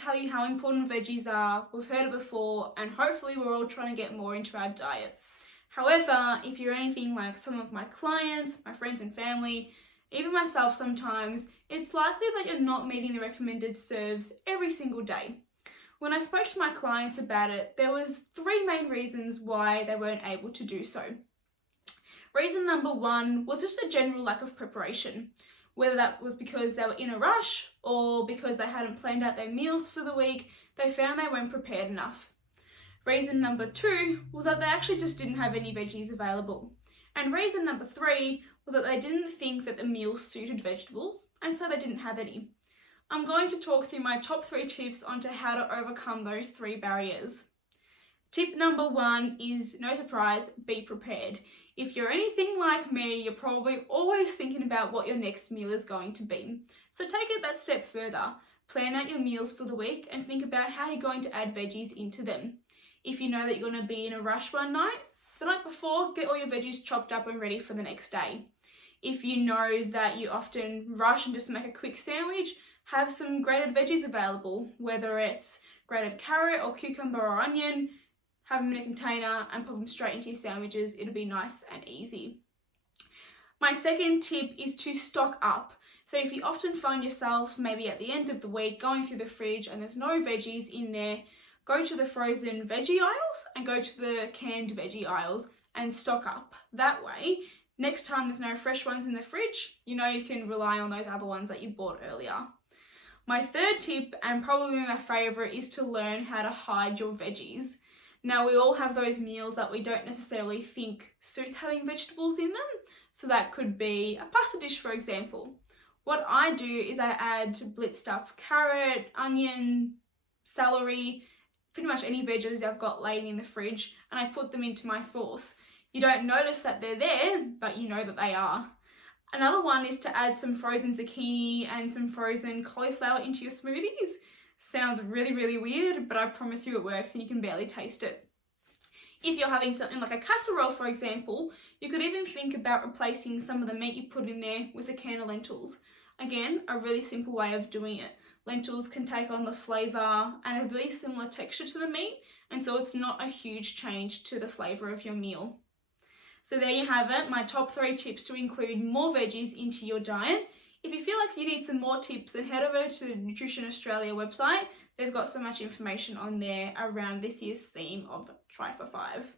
tell you how important veggies are. We've heard it before, and hopefully we're all trying to get more into our diet. However, if you're anything like some of my clients, my friends and family, even myself sometimes, it's likely that you're not meeting the recommended serves every single day. When I spoke to my clients about it, there was 3 main reasons why they weren't able to do so. Reason number 1 was just a general lack of preparation, whether that was because they were in a rush or because they hadn't planned out their meals for the week. They found they weren't prepared enough. Reason number 2 was that they actually just didn't have any veggies available. And reason number 3 was that they didn't think that the meal suited vegetables, and so they didn't have any. I'm going to talk through my top 3 tips onto how to overcome those 3 barriers. Tip number 1 is, no surprise, be prepared. If you're anything like me, you're probably always thinking about what your next meal is going to be. So take it that step further. Plan out your meals for the week and think about how you're going to add veggies into them. If you know that you're going to be in a rush one night, the night before, get all your veggies chopped up and ready for the next day. If you know that you often rush and just make a quick sandwich, have some grated veggies available, whether it's grated carrot or cucumber or onion. Have them in a container and put them straight into your sandwiches. It'll be nice and easy. My second tip is to stock up. So if you often find yourself maybe at the end of the week going through the fridge and there's no veggies in there, go to the frozen veggie aisles and go to the canned veggie aisles and stock up. That way, next time there's no fresh ones in the fridge, you know you can rely on those other ones that you bought earlier. My third tip, and probably my favourite, is to learn how to hide your veggies. Now, we all have those meals that we don't necessarily think suits having vegetables in them. So that could be a pasta dish, for example. What I do is I add blitzed up carrot, onion, celery, pretty much any veggies I've got laying in the fridge, and I put them into my sauce. You don't notice that they're there, but you know that they are. Another one is to add some frozen zucchini and some frozen cauliflower into your smoothies. Sounds really, really weird, but I promise you it works and you can barely taste it. If you're having something like a casserole, for example, you could even think about replacing some of the meat you put in there with a can of lentils. Again, a really simple way of doing it. Lentils can take on the flavour and a really similar texture to the meat, and so it's not a huge change to the flavour of your meal. So there you have it, my top 3 tips to include more veggies into your diet. If you feel like you need some more tips, then head over to the Nutrition Australia website. They've got so much information on there around this year's theme of Try for 5.